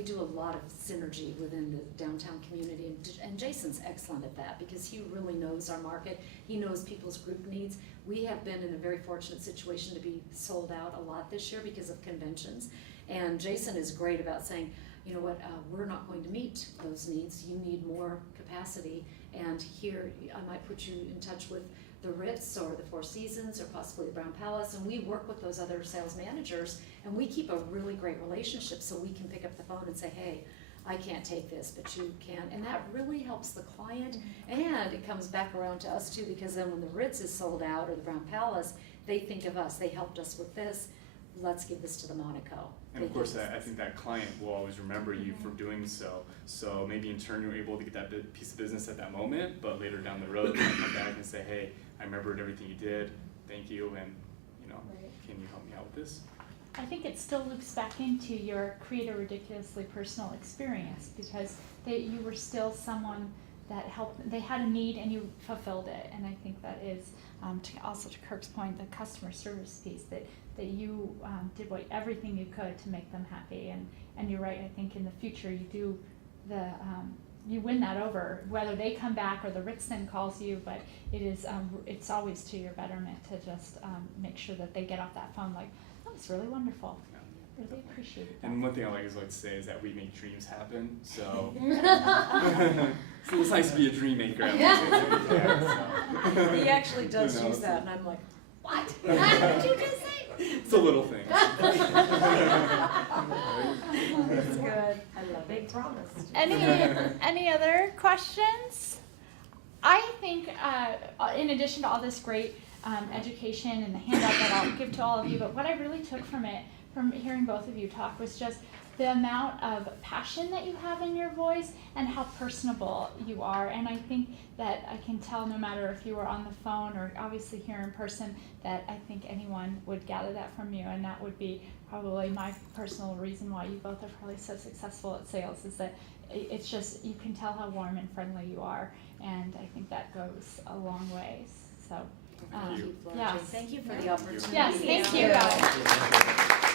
do a lot of synergy within the downtown community, and Jason's excellent at that because he really knows our market. He knows people's group needs. We have been in a very fortunate situation to be sold out a lot this year because of conventions, and Jason is great about saying, you know what, we're not going to meet those needs. You need more capacity, and here I might put you in touch with the Ritz or the Four Seasons or possibly the Brown Palace, and we work with those other sales managers, and we keep a really great relationship so we can pick up the phone and say, hey, I can't take this, but you can, and that really helps the client, and it comes back around to us too, because then when the Ritz is sold out or the Brown Palace, they think of us, they helped us with this, let's give this to the Monaco. And of course, I think that client will always remember you for doing so. So maybe in turn you're able to get that piece of business at that moment, but later down the road, they come back and say, hey, I remembered everything you did, thank you, and can you help me out with this? I think it still loops back into your create a ridiculously personal experience because you were still someone that helped, they had a need and you fulfilled it. And I think that is, also to Kirk's point, the customer service piece, that you did everything you could to make them happy. And you're right, I think in the future you do you win that over, whether they come back or the Ritz then calls you, but it's always to your betterment to just make sure that they get off that phone like, that was really wonderful. Yeah. Really appreciate that. And one thing I always like to say is that we make dreams happen. So, so it's nice to be a dream maker. He actually does use that, and I'm like, what? What did you just say? It's a little thing. That's good. I love Big it. promise. Any other questions? I think in addition to all this great education and the handout that I'll give to all of you, but what I really took from it, from hearing both of you talk, was just the amount of passion that you have in your voice and how personable you are. And I think that I can tell, no matter if you were on the phone or obviously here in person, that I think anyone would gather that from you. And that would be probably my personal reason why you both are probably so successful at sales, is that it's just, you can tell how warm and friendly you are. And I think that goes a long ways. So, Thank you. Thank you, Florence. Yes. Thank you for the opportunity. yes, thank you Yeah. guys.